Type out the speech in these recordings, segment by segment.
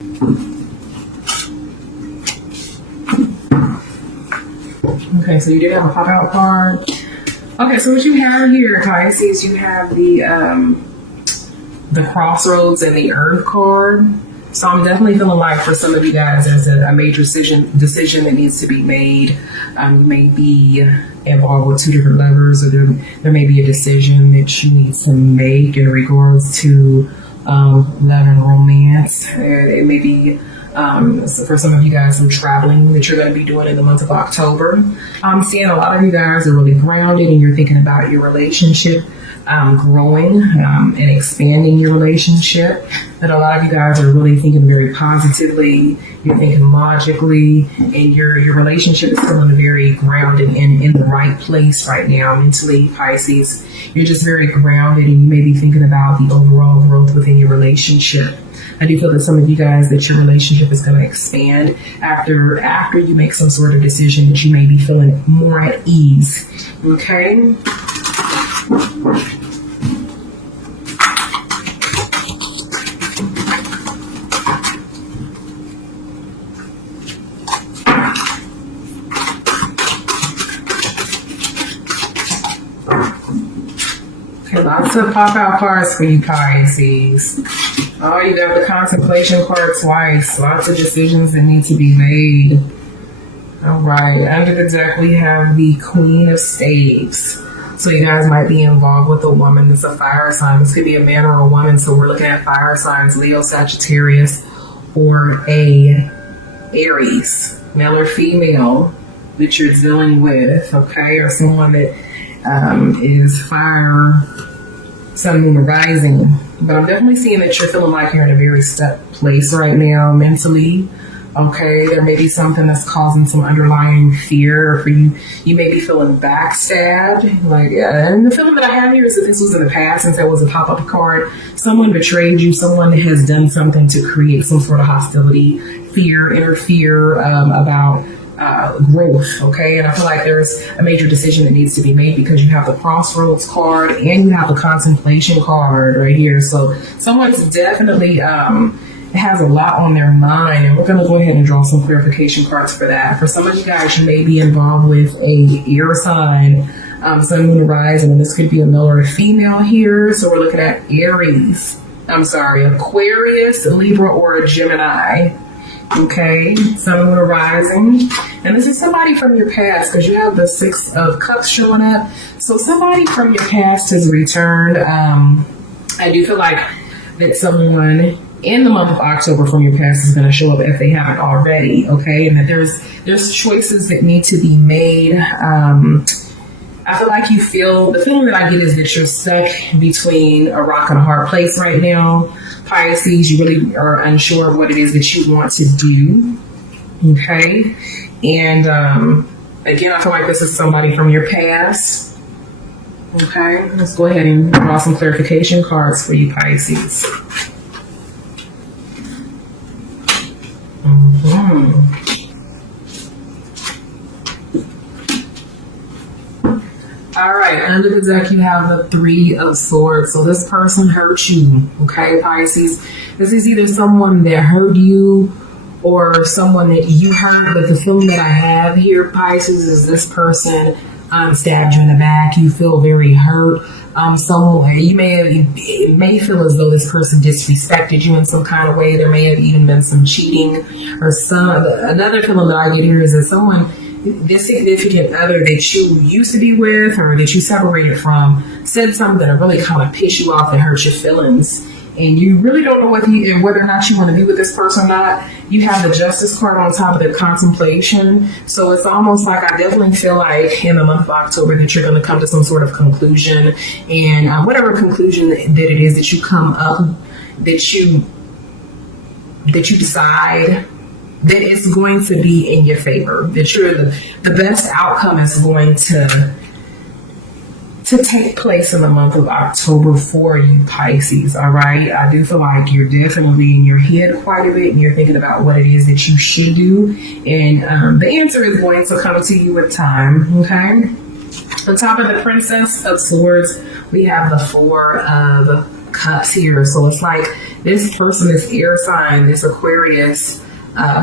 Okay, so you did have a pop-out card. Okay, so what you have here, Pisces, you have the crossroads and the earth card. So I'm definitely feeling like for some of you guys, there's a major decision that needs to be made. You may be involved with two different lovers, or there may be a decision that you need to make in regards to love and romance. It may be so for some of you guys, some traveling that you're going to be doing in the month of October. I'm seeing a lot of you guys are really grounded and you're thinking about your relationship growing and expanding your relationship. That a lot of you guys are really thinking very positively. You're thinking logically, and your relationship is feeling very grounded and in the right place right now mentally, Pisces. You're just very grounded, and you may be thinking about the overall growth within your relationship. I do feel that some of you guys, that your relationship is going to expand after you make some sort of decision, that you may be feeling more at ease. Okay. Okay, lots of pop-out cards for you, Pisces. Oh, you got the contemplation card twice. Lots of decisions that need to be made. All right. Under the deck, we have the Queen of Staves. So you guys might be involved with a woman that's a fire sign. This could be a man or a woman. So we're looking at fire signs, Leo, Sagittarius, or a Aries, male or female, that you're dealing with, okay? Or someone that is fire, sun, moon, rising. But I'm definitely seeing that you're feeling like you're in a very stuck place right now mentally. Okay, there may be something that's causing some underlying fear for you. You may be feeling backstabbed. Like, yeah, and the feeling that I have here is that this was in the past, since there was a pop-up card. Someone betrayed you. Someone has done something to create some sort of hostility, fear, inner fear about growth, okay? And I feel like there's a major decision that needs to be made, because you have the crossroads card and you have the contemplation card right here. So someone's definitely has a lot on their mind, and we're going to go ahead and draw some clarification cards for that. For some of you guys, you may be involved with a air sign, sun, moon, rising, and this could be a male or a female here. So we're looking at Aquarius, Libra, or a Gemini. Okay, sun, moon, rising. And this is somebody from your past, because you have the Six of Cups showing up. So somebody from your past has returned. I do feel like that someone in the month of October from your past is going to show up if they haven't already, okay? And that there's choices that need to be made. I feel like the feeling that I get is that you're stuck between a rock and a hard place right now. Pisces, you really are unsure of what it is that you want to do, okay? And again, I feel like this is somebody from your past. Okay, let's go ahead and draw some clarification cards for you, Pisces. All right, under the deck, you have the Three of Swords. So this person hurt you, okay, Pisces? This is either someone that hurt you or someone that you hurt, but the feeling that I have here, Pisces, is this person stabbed you in the back. You feel very hurt. It may feel as though this person disrespected you in some kind of way. There may have even been some cheating, or another feeling that I get here is that someone, this significant other that you used to be with or that you separated from, said something that really kind of pissed you off and hurt your feelings. And you really don't know whether or not you want to be with this person or not. You have the Justice card on top of the contemplation. So it's almost like, I definitely feel like in the month of October that you're going to come to some sort of conclusion. And whatever conclusion that it is that you come up, that you decide that it's going to be in your favor, that the best outcome is going to take place in the month of October for you, Pisces, all right? I do feel like you're definitely in your head quite a bit, and you're thinking about what it is that you should do, and the answer is going to come to you with time, okay? On top of the Princess of Swords, we have the Four of Cups here. So it's like this person, this air sign, this Aquarius,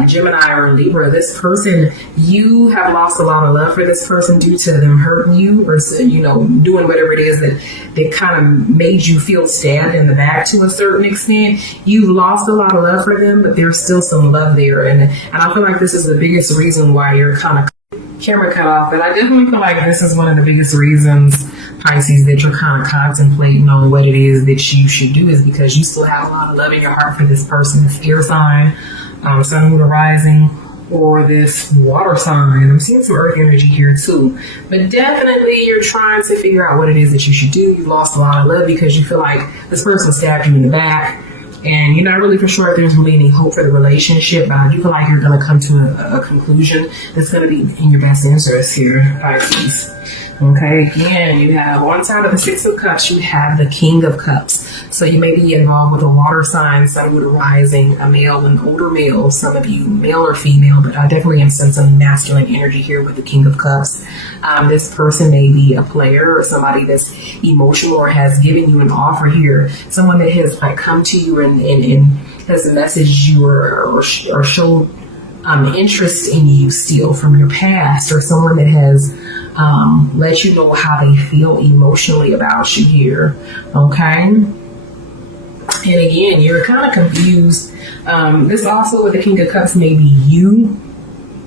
Gemini or Libra, this person, you have lost a lot of love for this person due to them hurting you, or doing whatever it is that kind of made you feel stabbed in the back to a certain extent. You've lost a lot of love for them, but there's still some love there, and I feel like this is the biggest reason why you're kind of camera cut off. But I definitely feel like this is one of the biggest reasons, Pisces, that you're kind of contemplating on what it is that you should do, is because you still have a lot of love in your heart for this person, this air sign, sun, moon, or rising, or this water sign. I'm seeing some earth energy here too. But definitely you're trying to figure out what it is that you should do. You've lost a lot of love because you feel like this person stabbed you in the back, and you're not really for sure if there's really any hope for the relationship, but I do feel like you're going to come to a conclusion that's going to be in your best interest here, Pisces. Okay, again, you have on side of the Six of Cups, you have the King of Cups. So you may be involved with a water sign, sun, moon, rising, a male, an older male, some of you, male or female, but I definitely am sensing masculine energy here with the King of Cups. This person may be a player or somebody that's emotional or has given you an offer here. Someone that has come to you and has messaged you or showed interest in you still from your past, or someone that has let you know how they feel emotionally about you here. Okay. And again, you're kind of confused. This also with the King of Cups may be you,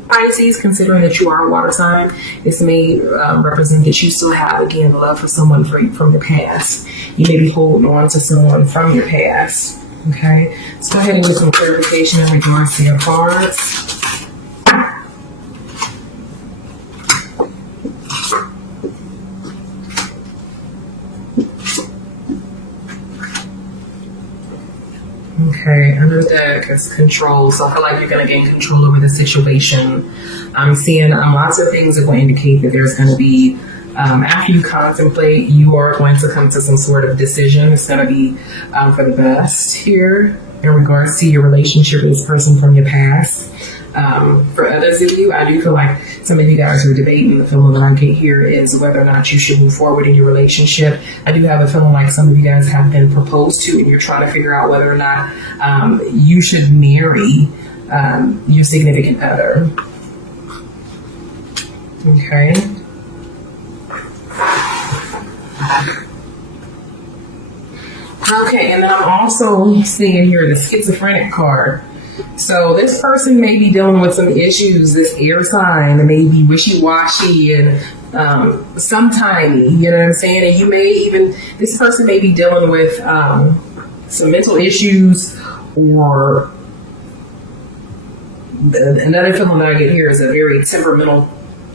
Pisces, considering that you are a water sign. This may represent that you still have, again, love for someone from your past. You may be holding on to someone from your past. Okay. Let's go ahead and get some clarification in regards to your cards. Okay, under the deck is control. So I feel like you're going to gain control over the situation. I'm seeing lots of things that will indicate that there's going to be, after you contemplate, you are going to come to some sort of decision. It's going to be for the best here in regards to your relationship with this person from your past. For others of you, I do feel like some of you guys are debating. The feeling that I get here is whether or not you should move forward in your relationship. I do have a feeling like some of you guys have been proposed to, and you're trying to figure out whether or not you should marry your significant other. Okay. Okay, and then I'm also seeing here the schizophrenic card. So this person may be dealing with some issues, this air sign, may be wishy-washy and sometimey, you know what I'm saying? And you may even, this person may be dealing with some mental issues, or another feeling that I get here is a very temperamental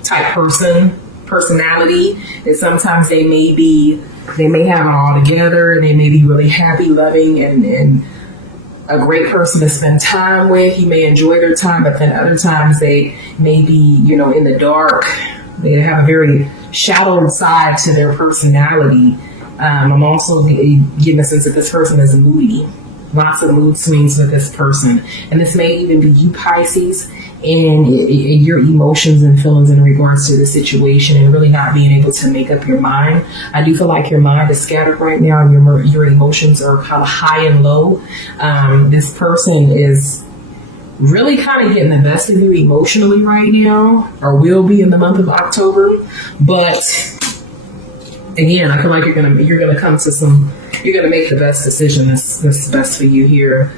type personality, that sometimes they may have it all together, and they may be really happy, loving, and a great person to spend time with. You may enjoy their time, but then other times they may be, in the dark. They have a very shadowed side to their personality. I'm also getting a sense that this person is moody. Lots of mood swings with this person. And this may even be you, Pisces, and your emotions and feelings in regards to the situation, and really not being able to make up your mind. I do feel like your mind is scattered right now, and your emotions are kind of high and low. This person is really kind of getting the best of you emotionally right now, or will be in the month of October. But again, I feel like you're gonna come to you're gonna make the best decision that's best for you here.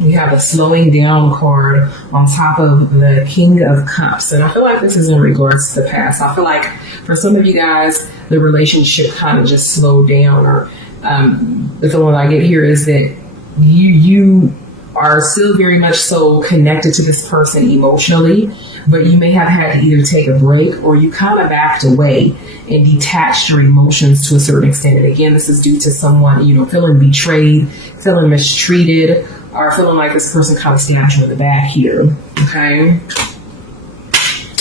We have a slowing down card on top of the King of Cups, and I feel like this is in regards to the past. I feel like for some of you guys, the relationship kind of just slowed down, or the feeling I get here is that you are still very much so connected to this person emotionally, but you may have had to either take a break, or you kind of backed away and detached your emotions to a certain extent. And again, this is due to someone, feeling betrayed, feeling mistreated, or feeling like this person kind of stabbed you in the back here. Okay.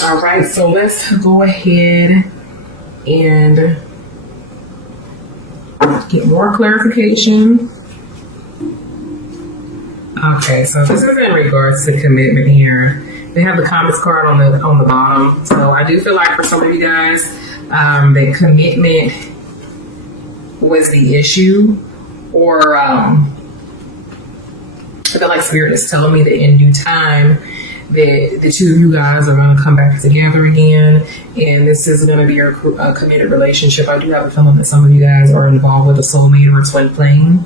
All right. So let's go ahead and get more clarification. Okay, so this is in regards to commitment here. They have the comments card on the bottom. So I do feel like for some of you guys, that commitment was the issue, or I feel like Spirit is telling me that in due time, that the two of you guys are going to come back together again, and this is going to be a committed relationship. I do have a feeling that some of you guys are involved with a soulmate or a twin flame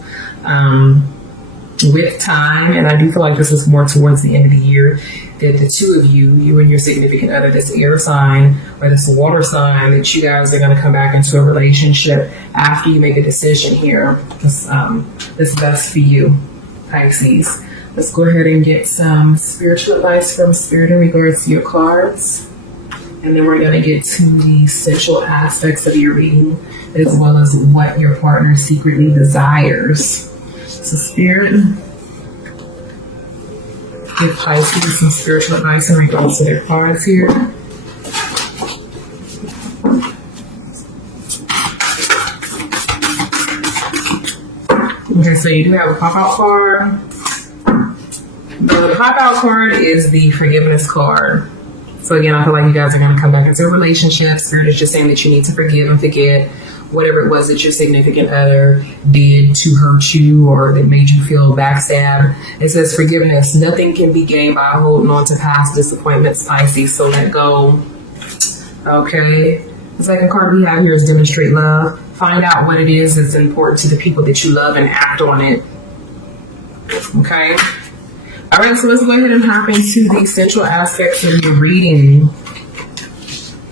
with time, and I do feel like this is more towards the end of the year, that the two of you, you and your significant other, this air sign or this water sign, that you guys are going to come back into a relationship after you make a decision here. This is best for you, Pisces. Let's go ahead and get some spiritual advice from Spirit in regards to your cards. And then we're going to get to the essential aspects of your reading, as well as what your partner secretly desires. So Spirit, give Pisces some spiritual advice in regards to their cards here. Okay, so you do have a pop-out card. The pop-out card is the forgiveness card. So again, I feel like you guys are going to come back into a relationship. Spirit is just saying that you need to forgive and forget whatever it was that your significant other did to hurt you or that made you feel backstabbed. It says forgiveness. Nothing can be gained by holding on to past disappointments, Pisces, so let go. Okay. The second card we have here is demonstrate love. Find out what it is that's important to the people that you love and act on it. Okay. All right, so let's go ahead and hop into the essential aspects of your reading,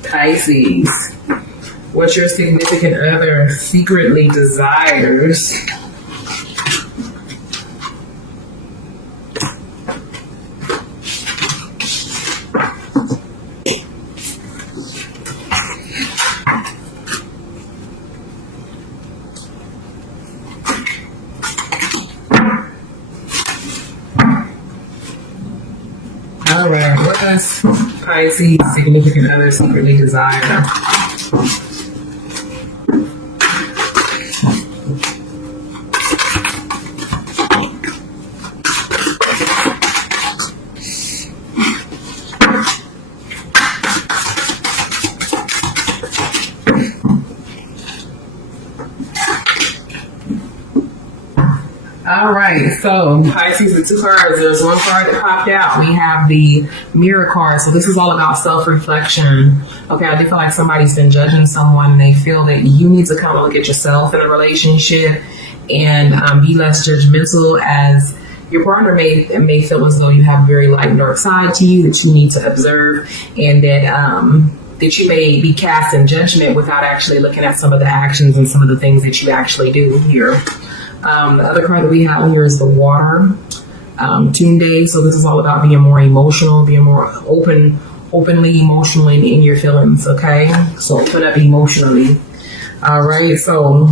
Pisces. What your significant other secretly desires. All right, what does Pisces significant other secretly desire? All right, so Pisces, the two cards, there's one card that popped out. We have the mirror card. So this is all about self-reflection. Okay, I do feel like somebody's been judging someone and they feel that you need to kind of look at yourself in a relationship and be less judgmental, as your partner may feel as though you have a very light dark side to you that you need to observe, and that you may be cast in judgment without actually looking at some of the actions and some of the things that you actually do here. The other card that we have here is the water, Tunde. So this is all about being more emotional, being more openly emotional in your feelings. Okay, so open up emotionally. All right, so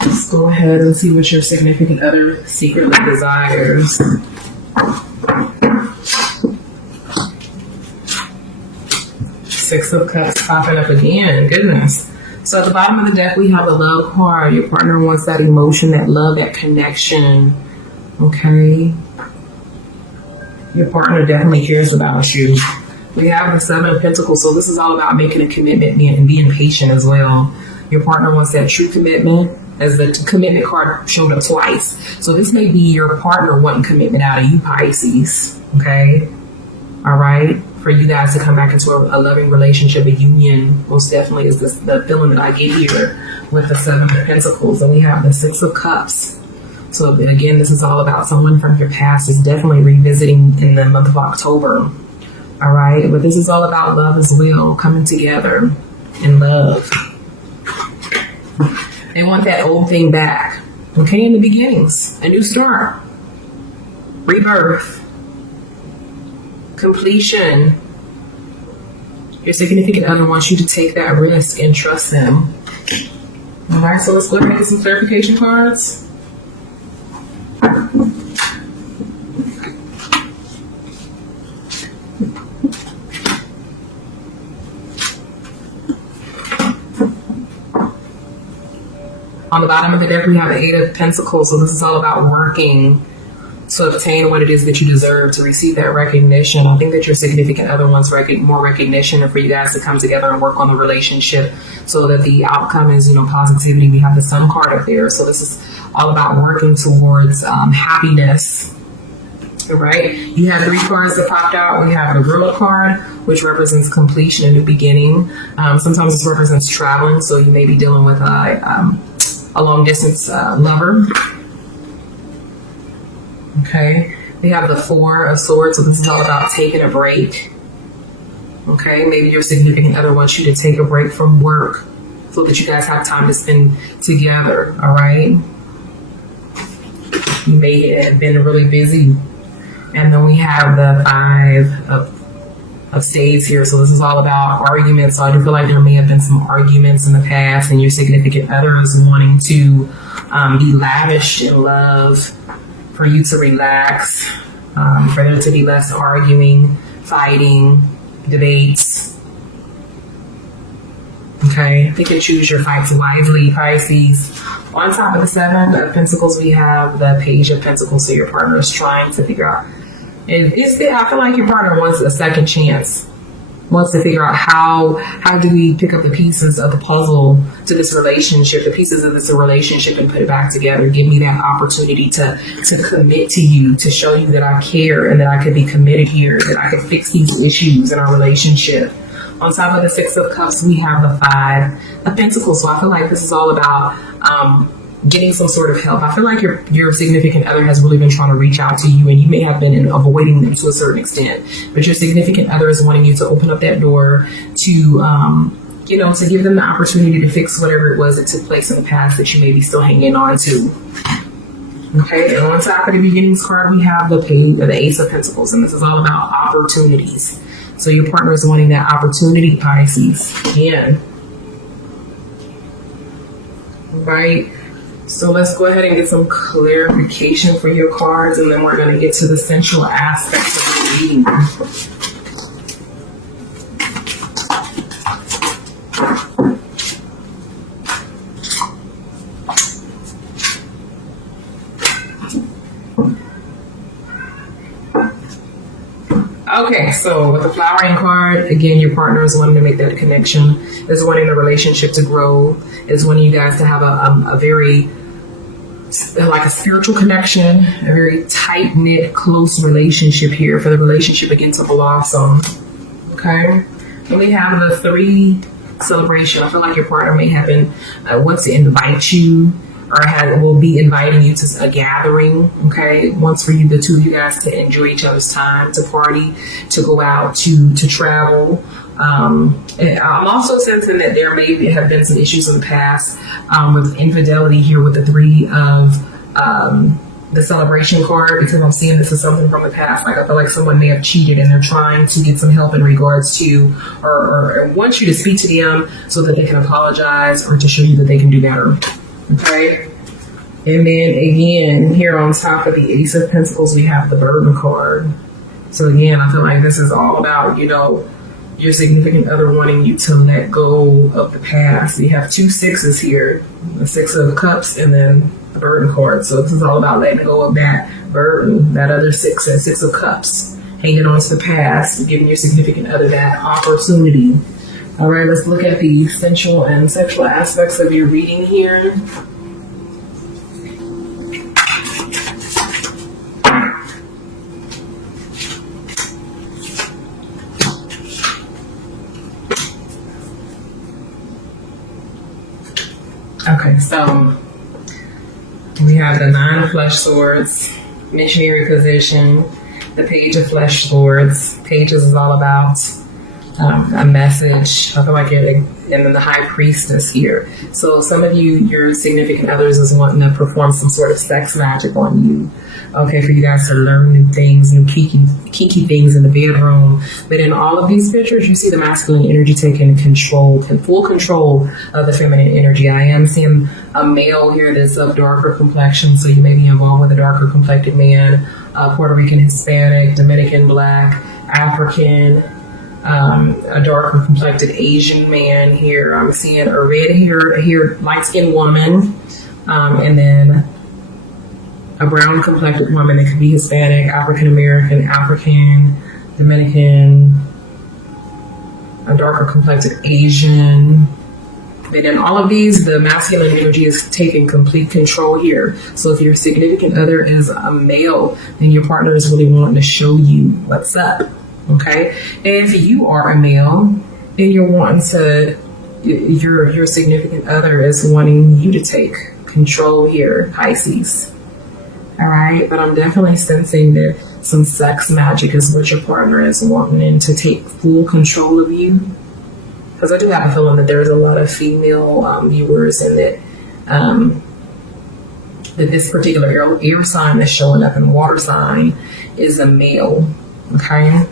let's go ahead and see what your significant other secretly desires. Six of Cups popping up again. Goodness. So at the bottom of the deck, we have a love card. Your partner wants that emotion, that love, that connection. Okay. Your partner definitely cares about you. We have the Seven of Pentacles. So this is all about making a commitment and being patient as well. Your partner wants that true commitment, as the commitment card showed up twice. So this may be your partner wanting commitment out of you, Pisces. Okay. All right. For you guys to come back into a loving relationship, a union, most definitely is the feeling that I get here with the Seven of Pentacles. And we have the Six of Cups. So again, this is all about someone from your past is definitely revisiting in the month of October. All right. But this is all about love as well, coming together in love. They want that old thing back. Okay, in the beginnings, a new start, rebirth, completion. Your significant other wants you to take that risk and trust them. All right, so let's go ahead and get some clarification cards. On the bottom of the deck, we have the Eight of Pentacles. So this is all about working to obtain what it is that you deserve, to receive that recognition. I think that your significant other wants more recognition, and for you guys to come together and work on the relationship so that the outcome is, positivity. We have the Sun card up there. So this is all about working towards happiness. Right? You have 3 cards that popped out. We have the World card, which represents completion, a new beginning. Sometimes this represents traveling, so you may be dealing with a long distance lover. Okay, we have the 4 of Swords, so this is all about taking a break. Okay, maybe your significant other wants you to take a break from work so that you guys have time to spend together. All right, you may have been really busy. And then we have the 5 of Spades here. So this is all about arguments. So I do feel like there may have been some arguments in the past, and your significant other is wanting to be lavish in love, for you to relax, for there to be less arguing, fighting, debates. Okay, pick and choose your fights wisely, Pisces. On top of the 7 of Pentacles, we have the Page of Pentacles. So your partner is trying to figure out. I feel like your partner wants a second chance. Wants to figure out how do we pick up the pieces of the puzzle to this relationship, the pieces of this relationship, and put it back together. Give me that opportunity to commit to you, to show you that I care and that I could be committed here, that I could fix these issues in our relationship. On top of the 6 of Cups, we have the 5 of Pentacles. So I feel like this is all about getting some sort of help. I feel like your significant other has really been trying to reach out to you, and you may have been avoiding them to a certain extent. But your significant other is wanting you to open up that door to, to give them the opportunity to fix whatever it was that took place in the past that you may be still hanging on to. Okay, and on top of the beginnings card, we have the Ace of Pentacles, and this is all about opportunities. So your partner is wanting that opportunity, Pisces. Again. Right? So let's go ahead and get some clarification for your cards, and then we're going to get to the central aspects of the reading. Okay, so with the flowering card, again, your partner is wanting to make that connection, is wanting the relationship to grow, is wanting you guys to have a very, like a spiritual connection, a very tight-knit, close relationship here for the relationship again to blossom. Okay? And we have the 3 celebration. I feel like your partner may have been wants to invite you, or will be inviting you to a gathering, okay? Wants for you, the 2 of you guys, to enjoy each other's time, to party, to go out, to travel. And I'm also sensing that there may have been some issues in the past with infidelity here with the 3 of the celebration card, because I'm seeing this is something from the past. Like I feel like someone may have cheated and they're trying to get some help in regards to, or want you to speak to them so that they can apologize or to show you that they can do better. Okay, and then again, here on top of the Ace of Pentacles, we have the Burden card. So again, I feel like this is all about, your significant other wanting you to let go of the past. We have 2 6s here, the 6 of Cups and then the Burden card. So this is all about letting go of that burden, that other 6 and 6 of Cups, hanging on to the past, giving your significant other that opportunity. All right, let's look at the sensual and sexual aspects of your reading here. Okay, so we have the 9 of Flesh Swords, missionary position, the Page of Flesh Swords. Pages is all about a message. I feel like it, and then the High Priestess here. So some of you, your significant others is wanting to perform some sort of sex magic on you. Okay, for you guys to learn new things, new kiki things in the bedroom. But in all of these pictures, you see the masculine energy taking control, full control of the feminine energy. I am seeing a male here that's of darker complexion, so you may be involved with a darker complected man, Puerto Rican, Hispanic, Dominican, Black, African, a darker complected Asian man here. I'm seeing a red-haired, light-skinned woman, and then a brown complected woman. It could be Hispanic, African American, African, Dominican, a darker complected Asian. And in all of these, the masculine energy is taking complete control here. So if your significant other is a male, then your partner is really wanting to show you what's up. Okay? If you are a male and you're wanting to, your significant other is wanting you to take control here, Pisces. All right? But I'm definitely sensing that some sex magic is what your partner is wanting to take full control of you. Because I do have a feeling that there's a lot of female viewers, and that that this particular air sign that's showing up in water sign is a male. Okay.